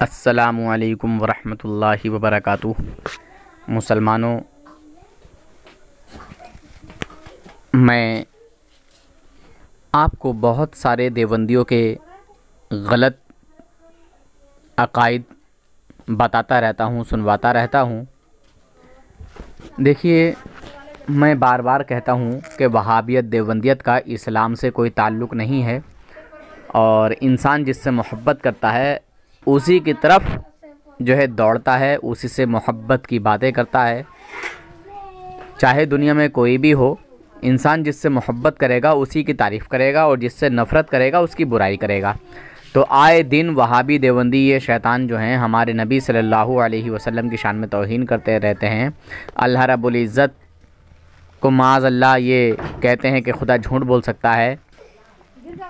अस्सलामु अलैकुम वरहमतुल्लाहि वबरकातुहू। मुसलमानों, मैं आपको बहुत सारे देवबंदियों के गलत अकायद बताता रहता हूँ, सुनवाता रहता हूँ। देखिए, मैं बार बार कहता हूँ कि वहाबियत देवबंदियत का इस्लाम से कोई ताल्लुक़ नहीं है और इंसान जिससे मोहब्बत करता है उसी की तरफ जो है दौड़ता है, उसी से मोहब्बत की बातें करता है। चाहे दुनिया में कोई भी हो, इंसान जिससे मोहब्बत करेगा उसी की तारीफ़ करेगा और जिससे नफ़रत करेगा उसकी बुराई करेगा। तो आए दिन वहाबी देवबंदी ये शैतान जो हैं हमारे नबी सल्लल्लाहु अलैहि वसल्लम की शान में तौहीन करते रहते हैं। अल्लाह रब्बुल इज़्ज़त को माज़अल्लाह ये कहते हैं कि खुदा झूठ बोल सकता है,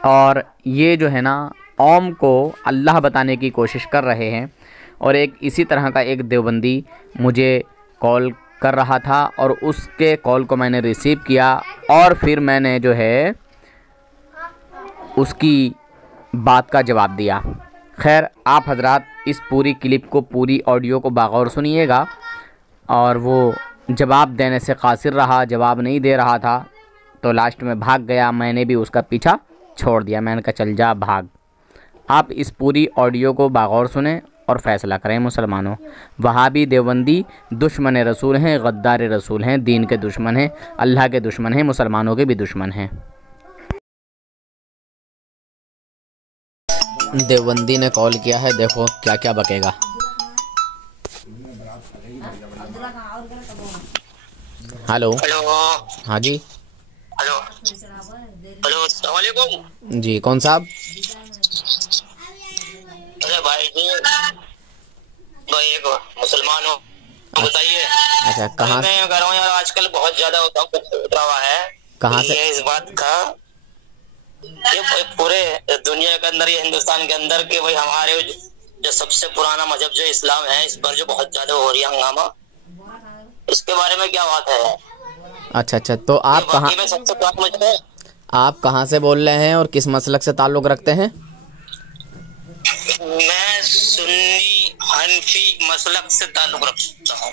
और ये जो है ना कौम को अल्लाह बताने की कोशिश कर रहे हैं। और एक इसी तरह का एक देवबंदी मुझे कॉल कर रहा था और उसके कॉल को मैंने रिसीव किया और फिर मैंने जो है उसकी बात का जवाब दिया। खैर, आप हजरात इस पूरी क्लिप को, पूरी ऑडियो को बागौर सुनिएगा। और वो जवाब देने से कासिर रहा, जवाब नहीं दे रहा था, तो लास्ट में भाग गया। मैंने भी उसका पीछा छोड़ दिया, मैंने कहा चल जा भाग। आप इस पूरी ऑडियो को बागौर सुने और फ़ैसला करें। मुसलमानों, वहाबी देवबंदी दुश्मन रसूल हैं, गद्दार रसूल हैं, दीन के दुश्मन हैं, अल्लाह के दुश्मन हैं, मुसलमानों के भी दुश्मन हैं। देवबंदी ने कॉल किया है, देखो क्या क्या बकेगा। हेलो। हाँ जी। हेलो अस्सलाम वालेकुम जी, कौन साहब? अरे भाई जी, भाई एक मुसलमान हो, बताइए। अच्छा, कहाँ? मैं कह रहा हूँ यार, आजकल बहुत ज्यादा उठ रहा है। कहाँ से? ये इस बात का, ये पूरे दुनिया के अंदर, ये हिंदुस्तान के अंदर के भाई हमारे जो सबसे पुराना मजहब जो इस्लाम है, इस पर जो बहुत ज्यादा हो रही है हंगामा, इसके बारे में क्या बात है? अच्छा, तो आप कहाँ, सबसे पुराना मजहब है। आप कहाँ से बोल रहे हैं और किस मसलक से ताल्लुक़ रखते हैं? मैं सुन्नी हनफी मसलक से ताल्लुक़ रखता हूँ।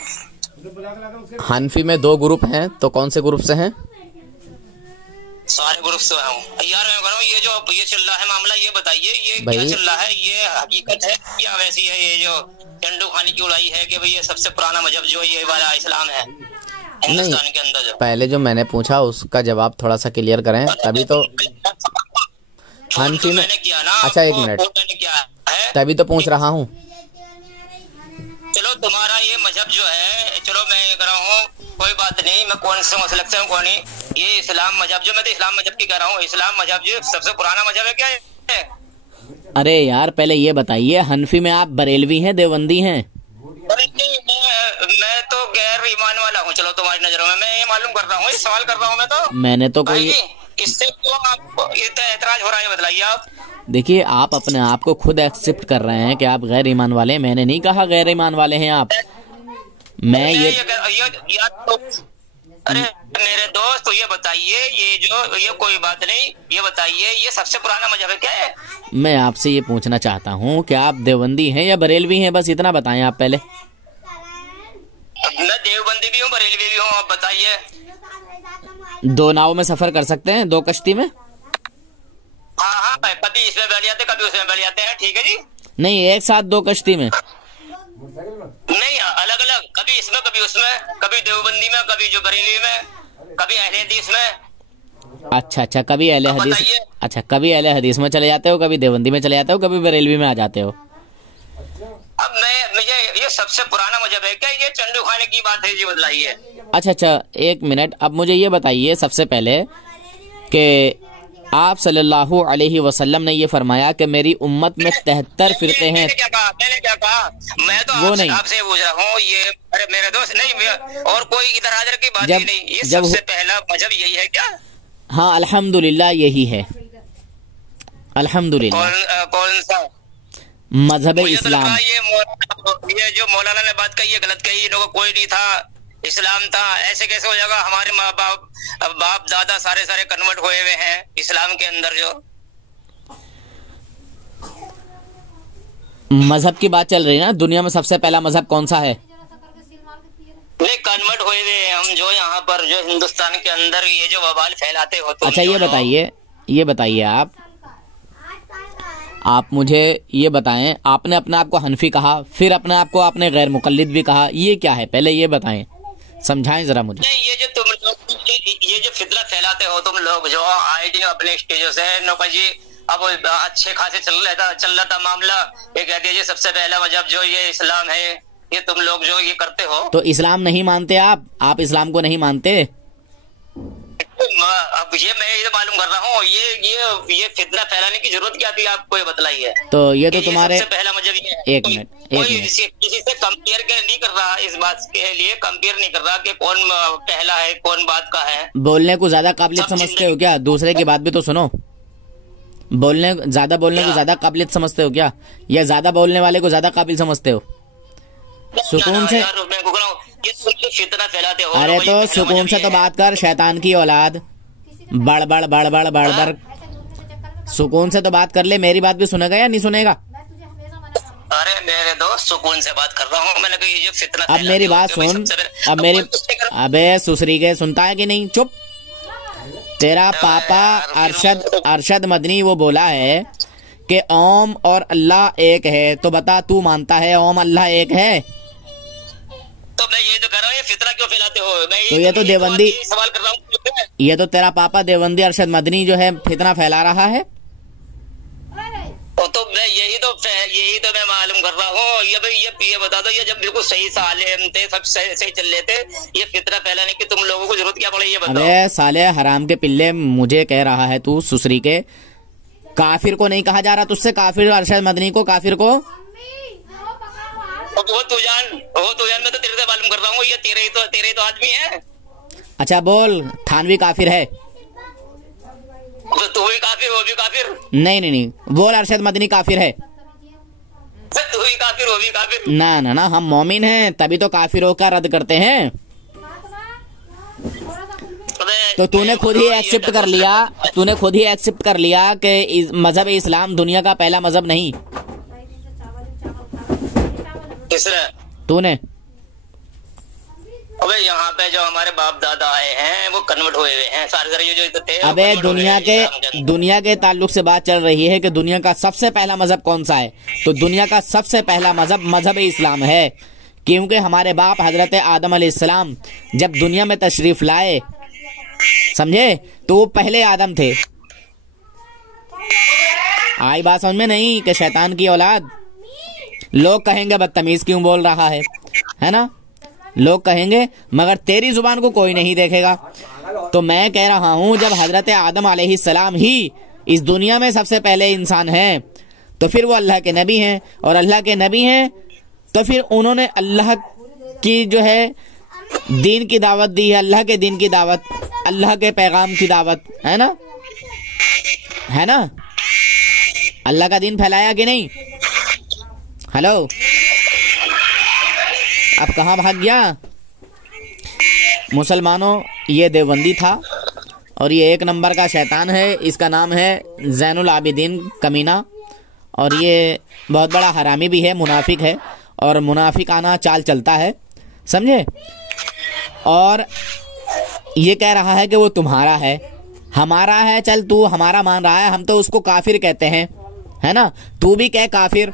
हनफी में दो ग्रुप हैं, तो कौन से ग्रुप से हैं? सारे ग्रुप से हूँ यार। मैं कह रहा हूँ, ये चल रहा है मामला, ये बताइए, ये क्या चल रहा है? ये हकीकत है या वैसी है? ये जो चंडू खानी की उड़ाई है कि भाई ये सबसे पुराना मजहब जो ये वाला इस्लाम है हिंदुस्तान के अंदर, जो पहले जो मैंने पूछा उसका जवाब थोड़ा सा क्लियर करें, तभी तो हनफी में। किया ना। अच्छा, एक मिनट, तभी तो पूछ रहा हूँ। चलो, तुम्हारा ये मजहब जो है, चलो मैं ये कह रहा हूँ, कोई बात नहीं, मैं कौन से मसलक से हूँ कौन नहीं, ये इस्लाम मजहब जो, मैं तो इस्लाम मजहब की कह रहा हूँ, इस्लाम मजहब जो सबसे पुराना मजहब है क्या है? अरे यार, पहले ये बताइए, हनफी में आप बरेलवी हैं, देवबंदी हैं? मैं तो गैर ईमान वाला हूँ। चलो, तुम्हारी नजरों में मैं ये मालूम कर रहा हूँ, सवाल कर रहा हूँ मैं तो। मैंने तो कोई, इससे क्यों आपको इतना एतराज हो रहा है, बताइए आप। देखिए, आप अपने आप को खुद एक्सेप्ट कर रहे हैं कि आप गैर ईमान वाले हैं। मैंने नहीं कहा गैर ईमान वाले हैं आप। मैं ये तो, अरे मेरे दोस्त, ये बताइए, ये कोई बात नहीं, ये बताइए, ये सबसे पुराना मजहब है क्या है? मैं आपसे ये पूछना चाहता हूँ कि आप देवबंदी हैं या बरेलवी हैं, बस इतना बताएं आप पहले। मैं देवबंदी भी हूँ, बरेलवी भी हूँ, आप बताइए। दो नाव में सफर कर सकते हैं, दो कश्ती में? हाँ, कभी इसमें बैठ जाते, कभी उसमें बैठ जाते हैं, ठीक है जी। नहीं, एक साथ दो कश्ती में नहीं, अलग अलग, कभी इसमें कभी उसमें, कभी देवबंदी में, कभी जो बरेली में, कभी अहले हदीस में। अच्छा, कभी अहले हदीस, अच्छा, कभी अहले हदीस में चले जाते हो, कभी देवबंदी में चले जाते हो, कभी बरेलवी में आ जाते हो। अब मुझे ये सबसे पुराना मजहब है क्या? ये चंडू खाने की बात है जी, बतलाइए। अच्छा, एक मिनट, अब मुझे ये बताइए सबसे पहले कि आप सल्लल्लाहु अलैहि वसल्लम ने ये फरमाया कि मेरी उम्मत में 73 फिरके हैं। मैंने क्या कहा? मैं तो आपसे पूछ रहा हूँ, ये अरे मेरे दोस्त, नहीं और कोई इधर हाजिर की बात ही नहीं, ये सबसे पहला मजहब यही है क्या? हाँ, अल्हम्दुलिल्लाह यही है, अल्हम्दुलिल्लाह। कौन सा मजहब इस्लाम? ये जो मौलाना ने बात कही है गलत कही, लोगों कोई नहीं था, इस्लाम था, ऐसे कैसे हो जाएगा? हमारे माँ बाप दादा सारे कन्वर्ट हुए हुए हैं इस्लाम के अंदर। जो मजहब की बात चल रही है ना, दुनिया में सबसे पहला मजहब कौन सा है? नहीं, कन्वर्ट हुए थे हम जो यहाँ पर जो हिंदुस्तान के अंदर ये जो वबाल फैलाते हो तुम। अच्छा ये बताइए आप मुझे ये बताएं, आपने अपने आप को हनफी कहा, फिर अपने आप को आपने गैर मुकल्लिद भी कहा, ये क्या है? पहले ये बताएं, समझाएं जरा मुझे। नहीं, ये जो तुम लोग ये जो फितना फैलाते हो तुम लोग जो आईडी अपने स्टेजों से नौका जी, अब अच्छे खासे चल रहा था मामला, ये कहते हैं जी सबसे पहला मजहब जो ये इस्लाम है, ये तुम लोग जो ये करते हो। तो इस्लाम नहीं मानते आप इस्लाम को नहीं मानते? अब ये मैं ये मालूम कर रहा हूँ, ये फितना फैलाने की जरूरत क्या थी, आपको ये बतलाइए। तो ये तो तुम्हारे सबसे पहला मजहब ये है। एक मिनट किसी से कंपेयर नहीं कर रहा, इस बात के लिए कंपेयर नहीं कर रहा कि कौन पहला है कौन बात का है। बोलने को ज्यादा काबिलियत समझते हो क्या? दूसरे की बात भी तो सुनो। ज्यादा बोलने को ज्यादा काबिलियत समझते हो क्या, या ज्यादा बोलने वाले को ज्यादा काबिल समझते हो? सुकून से फितना फैलाते हो। अरे तो सुकून से तो बात कर, शैतान की औलाद, बड़ बड़ सुकून से तो बात कर ले। मेरी बात भी सुनेगा या नहीं सुनेगा? अरे मेरे दोस्त सुकून से बात कर रहा हूँ, मैंने कहा ये जो फितना। अब मेरी बात सुन, अबे सुसरी के सुनता है कि नहीं? चुप। तेरा पापा अरशद मदनी वो बोला है कि ओम और अल्लाह एक है, तो बता तू मानता है ओम अल्लाह एक है? तो मैं ये तो कर रहा हूँ, ये फितना क्यों फैलाते हो? मैं तो ये तो देवबंदी सवाल कर रहा हूँ। ये तो तेरा पापा देवबंदी अरशद मदनी जो है फितना फैला रहा है। तो मैं यही तो मैं मालूम कर रहा हूँ। ये बता दो, ये जब बिल्कुल सही साले थे, सब सही चल रहे थे, ये फितना फैलाने की तुम लोगों को जरूरत क्या पड़ी, ये बताओ। अबे साले हराम के पिल्ले, मुझे कह रहा है तू सुसरी के, काफिर को नहीं कहा जा रहा तुझसे, काफिर अरशद मदनी को, काफिर को। वो तू जान मैं तो तेरे से मालूम कर रहा हूँ, ये तेरे ही तो आदमी है। अच्छा बोल, थानवी काफिर है? तो तू भी काफिर, वो भी काफिर? नहीं, बोल अरशद मदनी काफिर है? तू भी काफिर, वो भी काफिर? ना, हम मोमिन हैं, तभी तो काफिरों का रद्द करते हैं। तो तूने खुद ही एक्सेप्ट कर लिया कि मजहब इस्लाम दुनिया का पहला मजहब नहीं। किसने? तूने। अबे यहाँ पे जो हमारे बाप दादा आए हैं वो कन्वर्ट हुए हुए हैं सारे जो थे। अबे दुनिया के ताल्लुक से बात चल रही है कि दुनिया का सबसे पहला मजहब कौन सा है, तो दुनिया का सबसे पहला मजहब इस्लाम है, क्योंकि हमारे बाप हजरत आदम अलैहिस्सलाम जब दुनिया में तशरीफ लाए, समझे, तो वो पहले आदम थे। आई बात समझ में नहीं कि शैतान की औलाद? लोग कहेंगे बदतमीज क्यों बोल रहा है ना, लोग कहेंगे, मगर तेरी जुबान को कोई नहीं देखेगा। तो मैं कह रहा हूं, जब हजरत आदम अलैहिस्सलाम ही इस दुनिया में सबसे पहले इंसान हैं, तो फिर वो अल्लाह के नबी हैं, और अल्लाह के नबी हैं तो फिर उन्होंने अल्लाह की जो है दीन की दावत दी है, अल्लाह के दीन की दावत, अल्लाह के पैगाम की दावत, है ना? अल्लाह का दीन फैलाया कि नहीं? हेलो, अब कहाँ भाग गया? मुसलमानों, ये देवबंदी था और ये एक नंबर का शैतान है। इसका नाम है ज़ैनुल आबिदीन कमीना, और ये बहुत बड़ा हरामी भी है, मुनाफिक है, और मुनाफिकाना चाल चलता है, समझे। और ये कह रहा है कि वो तुम्हारा है, हमारा है। चल तू हमारा मान रहा है, हम तो उसको काफिर कहते हैं, है ना? तू भी कह काफिर।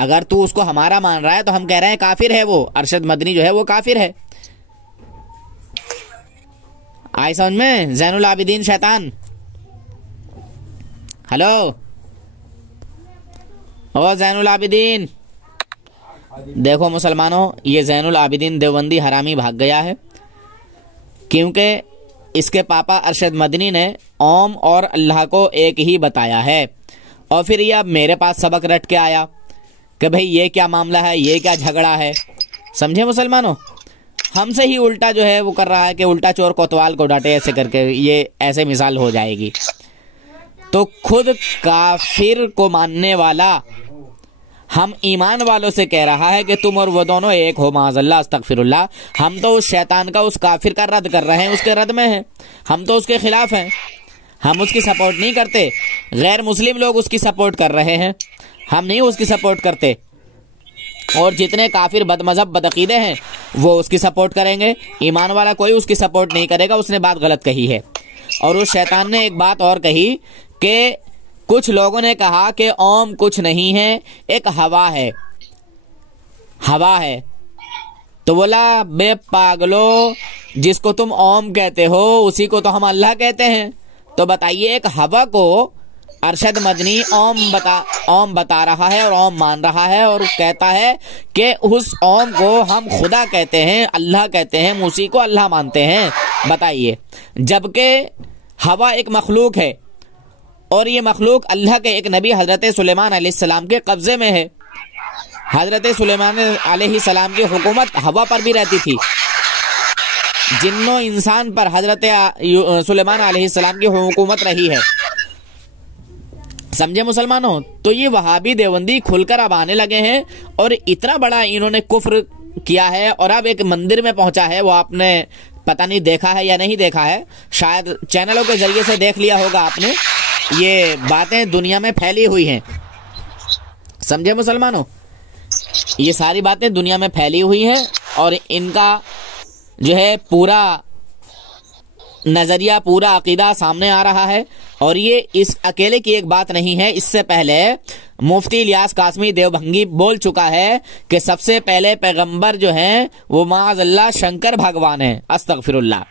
अगर तू उसको हमारा मान रहा है तो हम कह रहे हैं काफिर है वो, अरशद मदनी जो है वो काफिर है। आई समझ में? ज़ैनुल आबिदीन शैतान। हेलो ओ ज़ैनुल आबिदीन, देखो मुसलमानों, ये ज़ैनुल आबिदीन देवबंदी हरामी भाग गया है, क्योंकि इसके पापा अरशद मदनी ने ओम और अल्लाह को एक ही बताया है, और फिर ये अब मेरे पास सबक रट के आया कि भाई ये क्या मामला है, ये क्या झगड़ा है, समझे मुसलमानों। हमसे ही उल्टा जो है वो कर रहा है कि उल्टा चोर कोतवाल को डांटे, ऐसे करके ये ऐसे मिसाल हो जाएगी। तो खुद काफिर को मानने वाला हम ईमान वालों से कह रहा है कि तुम और वो दोनों एक हो, माज़अल्लाह अस्तगफिरुल्लाह। हम तो उस शैतान का, उस काफिर का रद्द कर रहे हैं, उसके रद्द में हैं, हम तो उसके खिलाफ हैं, हम उसकी सपोर्ट नहीं करते। गैर मुस्लिम लोग उसकी सपोर्ट कर रहे हैं, हम नहीं उसकी सपोर्ट करते। और जितने काफिर बदमजहब बदअकीदे हैं वो उसकी सपोर्ट करेंगे, ईमान वाला कोई उसकी सपोर्ट नहीं करेगा। उसने बात गलत कही है। और उस शैतान ने एक बात और कही कि कुछ लोगों ने कहा कि ओम कुछ नहीं है, एक हवा है, हवा है। तो बोला बे पागलो, जिसको तुम ओम कहते हो उसी को तो हम अल्लाह कहते हैं। तो बताइए, एक हवा को अरशद मदनी ओम बता रहा है और ओम मान रहा है और कहता है कि उस ओम को हम खुदा कहते हैं, अल्लाह कहते हैं, उसी को अल्लाह मानते हैं। बताइए, जबकि हवा एक मखलूक है और ये मखलूक अल्लाह के एक नबी हजरत सुलेमान अलैहिस्सलाम के कब्जे में है। हजरत सुलेमान अलैहिस्सलाम की हुकूमत हवा पर भी रहती थी। जिन्नो इंसान पर हजरत सुलेमान अलैहिस्सलाम की हुकूमत रही है। समझे मुसलमानों? तो ये वहाबी देवबंदी खुलकर अब आने लगे हैं और इतना बड़ा इन्होंने कुफ्र किया है। और अब एक मंदिर में पहुंचा है, वो आपने पता नहीं देखा है या नहीं देखा है, शायद चैनलों के जरिए से देख लिया होगा आपने। ये बातें दुनिया में फैली हुई हैं। समझे मुसलमानों? ये सारी बातें दुनिया में फैली हुई हैं और इनका जो है पूरा नजरिया, पूरा अकीदा सामने आ रहा है। और ये इस अकेले की एक बात नहीं है। इससे पहले मुफ्ती इलियास कासमी देवभंगी बोल चुका है कि सबसे पहले पैगंबर जो हैं वो माअज़ल्लाह शंकर भगवान है। अस्तगफिरुल्लाह।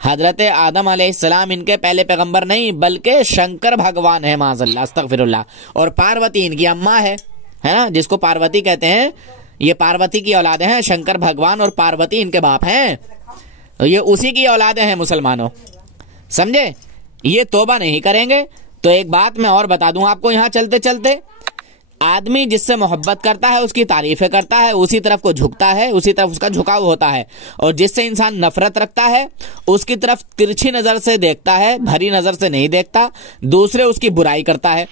हजरत आदम अलैहिस्सलाम इनके पहले पैगंबर नहीं बल्कि शंकर भगवान है, माअज़ल्लाह, अस्तगफिरुल्लाह। और पार्वती इनकी अम्मा है ना, जिसको पार्वती कहते हैं। ये पार्वती की औलादे हैं, शंकर भगवान और पार्वती इनके बाप हैं। ये उसी की औलादे हैं मुसलमानों। समझे? ये तौबा नहीं करेंगे। तो एक बात मैं और बता दूं आपको, यहां चलते चलते, आदमी जिससे मोहब्बत करता है उसकी तारीफें करता है, उसी तरफ को झुकता है, उसी तरफ उसका झुकाव होता है। और जिससे इंसान नफरत रखता है उसकी तरफ तिरछी नजर से देखता है, भरी नजर से नहीं देखता। दूसरे उसकी बुराई करता है।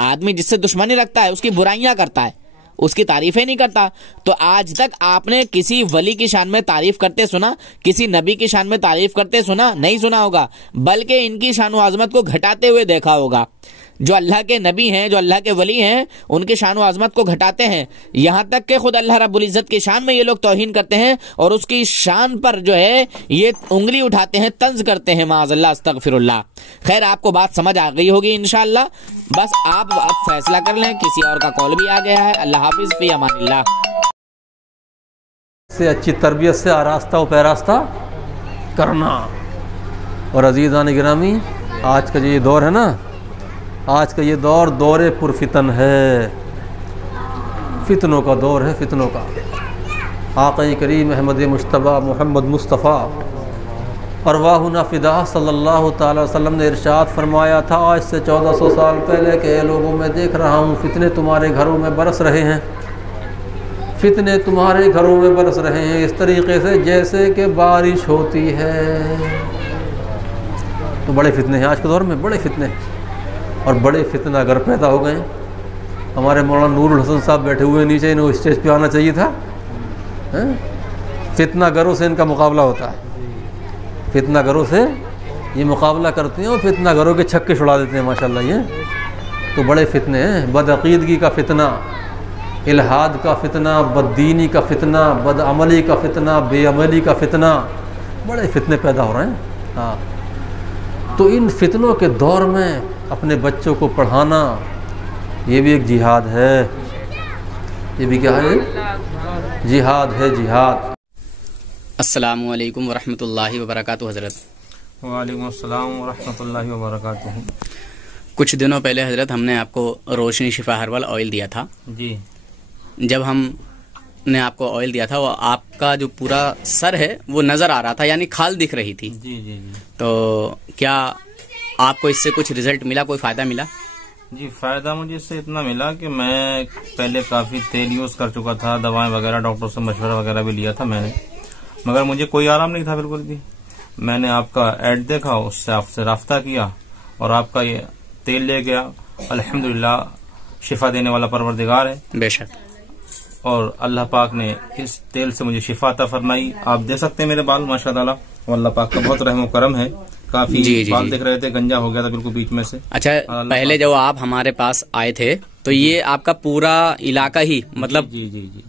आदमी जिससे दुश्मनी रखता है उसकी बुराइयां करता है, उसकी तारीफें नहीं करता। तो आज तक आपने किसी वली की शान में तारीफ करते सुना, किसी नबी की शान में तारीफ करते सुना? नहीं सुना होगा, बल्कि इनकी शान व आजमत को घटाते हुए देखा होगा। जो अल्लाह के नबी हैं, जो अल्लाह के वली हैं, उनकी शान व आजमत को घटाते हैं। यहां तक कि खुद अल्लाह रब्बुल इज्जत की शान में ये लोग तौहीन करते हैं और उसकी शान पर जो है ये उंगली उठाते हैं, तंज करते हैं, माअज़ल्लाह, अस्तगफिरुल्लाह। खैर, आपको बात समझ आ गई होगी इंशाअल्लाह। बस आप अब फैसला कर लें। किसी और का कॉल भी आ गया है। अल्लाह हाफिज, फी अमानिल्लाह। से अच्छी तरबियत से आरास्ता व पैरास्ता करना। और अजीज़ान गिरामी, आज का ये दौर है ना, आज का ये दौर दौरे पुरफितन है, फितनों का दौर है, फितनों का। आक़ा करीम अहमद मुश्तबा मोहम्मद मुस्तफ़ा अरवाहुना फ़िदा सल्लल्लाहु ताला वसल्लम ने इरशाद फरमाया था आज से 1400 साल पहले के लोगों में देख रहा हूँ फितने तुम्हारे घरों में बरस रहे हैं, फितने तुम्हारे घरों में बरस रहे हैं इस तरीके से जैसे कि बारिश होती है। तो बड़े फितने हैं आज के दौर में, बड़े फितने और बड़े फितना घर पैदा हो गए। हमारे मौलाना नूरुल हसन साहब बैठे हुए नीचे, इन्हें स्टेज पे आना चाहिए था। फितना घरों से इनका मुकाबला होता है, फितना घरों से ये मुकाबला करते हैं और फितना घरों के छक्के छुड़ा देते हैं माशाल्लाह। ये तो बड़े फितने हैं। बदअकीदगी का फितना, इल्हाद का फितना, बददीनी का फितना, बदअमली का फितना, बेअमली का फितना, बड़े फितने पैदा हो रहे हैं। हाँ, तो इन फितनों के दौर में अपने बच्चों को पढ़ाना ये भी एक जिहाद है। ये भी क्या है? जिहाद है, जिहाद। अस्सलामु अलैकुम वरहमतुल्लाहि वबरकातुहू हज़रत। वालेकुम अस्सलाम वरहमतुल्लाहि वबरकातुहू। कुछ दिनों पहले हज़रत हमने आपको रोशनी शिफा हर्बल ऑयल दिया था जी। जब हमने आपको ऑयल दिया था वो आपका जो पूरा सर है वो नज़र आ रहा था, यानी खाल दिख रही थी। जी जी जी। तो क्या आपको इससे कुछ रिजल्ट मिला, कोई फ़ायदा मिला? जी, फ़ायदा मुझे इससे इतना मिला कि मैं पहले काफ़ी तेल यूज़ कर चुका था, दवाएं वगैरह, डॉक्टर से मशवरा वगैरह भी लिया था मैंने, मगर मुझे कोई आराम नहीं था बिल्कुल भी। मैंने आपका ऐड देखा, उससे आपसे राब्ता किया और आपका ये तेल ले गया। अल्हम्दुलिल्लाह, शिफा देने वाला परवरदिगार है बेशक, और अल्लाह पाक ने इस तेल से मुझे शिफा अता फरमाई। आप दे सकते हैं मेरे बाल माशाअल्लाह, अल्लाह पाक का बहुत रहम करम है। काफी बाल दिख रहे थे, गंजा हो गया था बिल्कुल बीच में से। अच्छा, पहले जब आप हमारे पास आए थे तो ये आपका पूरा इलाका ही मतलब जी जी जी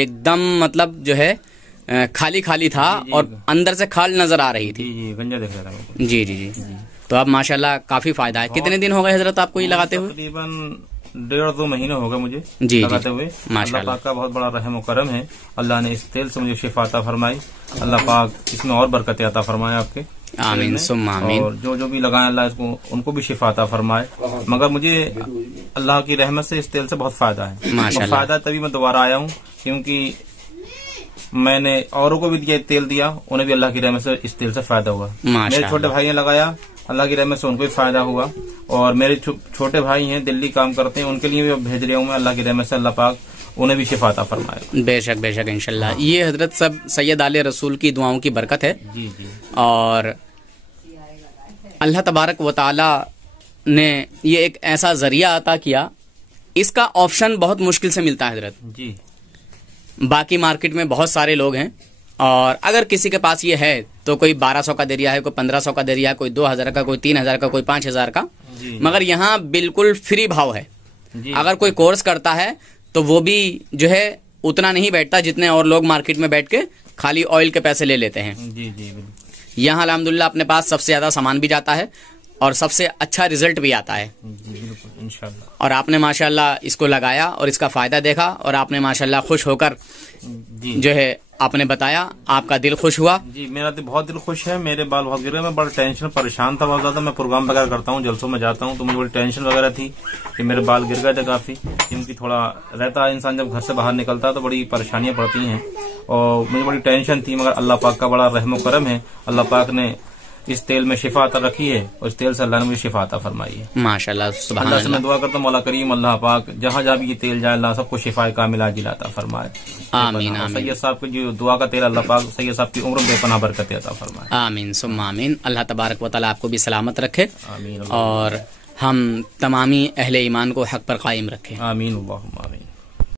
एकदम मतलब जो है खाली खाली था और अंदर से खाल नजर आ रही थी। जी जी गंजा दिख रहा था। जी जी जी। तो अब माशाल्लाह काफी फायदा है। कितने दिन हो गए हजरत आपको ये लगाते हुए? तकरीबन 1.5-2 महीने हो गए मुझे जी लगाते हुए। अल्लाह माशाल्लाह। पाक का बहुत बड़ा रहम और करम है। अल्लाह ने इस तेल से मुझे शिफा अता फरमाई। अल्लाह पाक इसमें और बरकत अता फरमाए आपके। आमीन सुम्मा आमीन। और जो भी लगाए अल्लाह इसको उनको भी शिफा अता फरमाए। मगर मुझे अल्लाह की रहमत से इस तेल से बहुत फायदा है। माशाल्लाह। और फायदा तभी मैं दोबारा आया हूँ क्योंकि मैंने औरों को भी दिया तेल दिया, उन्हें भी अल्लाह की रहमत से इस तेल से फायदा हुआ। मेरे छोटे भाई ने लगाया, अल्लाह की रहमत से उनको भी फायदा हुआ। और मेरे छोटे भाई हैं दिल्ली काम करते हैं, उनके लिए भी भेज रहा हूँ मैं। अल्लाह की रहमत से अल्लाह पाक उन्हें भी शिफा अता फरमाए। बेशक बेशक इंशाल्लाह। ये हजरत सब सैयद आले रसूल की दुआओं की बरकत है। जी जी और अल्लाह तबारक व तआला ने ये एक ऐसा जरिया अता किया, इसका ऑप्शन बहुत मुश्किल से मिलता है हजरत। जी बाकी मार्केट में बहुत सारे लोग हैं और अगर किसी के पास ये है तो कोई 1200 का दे रिया है, कोई 1500 का दे रिया है, कोई 2000 का, कोई 3000 का, कोई 5000 का। जी मगर यहाँ बिल्कुल फ्री भाव है। जी अगर कोई कोर्स करता है तो वो भी जो है उतना नहीं बैठता जितने और लोग मार्केट में बैठ के खाली ऑयल के पैसे ले लेते हैं। जी जी बिल्कुल। यहाँ अल्हम्दुलिल्लाह अपने पास सबसे ज्यादा सामान भी जाता है और सबसे अच्छा रिजल्ट भी आता है। जी बिल्कुल इंशाल्लाह। और आपने माशाल्लाह इसको लगाया और इसका फायदा देखा और आपने माशाल्लाह खुश होकर जी जो है आपने बताया, आपका दिल खुश हुआ। जी मेरा तो बहुत दिल खुश है। मेरे बाल बहुत गिर गए, मैं बड़ा टेंशन परेशान था बहुत ज्यादा। मैं प्रोग्राम वगैरह करता हूँ, जलसों में जाता हूँ, तो मुझे बड़ी टेंशन वगैरह थी कि मेरे बाल गिर गए थे काफी। क्योंकि थोड़ा रहता है इंसान जब घर से बाहर निकलता है तो बड़ी परेशानियां पड़ती हैं और मुझे बड़ी टेंशन थी। मगर अल्लाह पाक का बड़ा रहम करम है। अल्लाह पाक ने इस तेल में शिफा अता रखी है और इस तेल से अल्लाह ने मुझे शिफा अता फरमाई है। माशाल्लाह सुभान अल्लाह से मैं अल्लाह। दुआ करता हूँ मौला करीम अल्लाह पाक जहाँ जहाँ भी ये तेल जाए अल्लाह सबको शिफा कामिला अता फरमाए। आमीन आमीन सैयद साहब की जो दुआ का तेल अल्लाह पाक सैयद साहब की उम्र में बेपनाह बरकत अता फरमाए। आमीन सुम्मा आमीन। अल्लाह तबारक व तआला आपको भी सलामत रखे आमीन और हम तमामी अहले ईमान को हक पर कायम रखे। आमीन।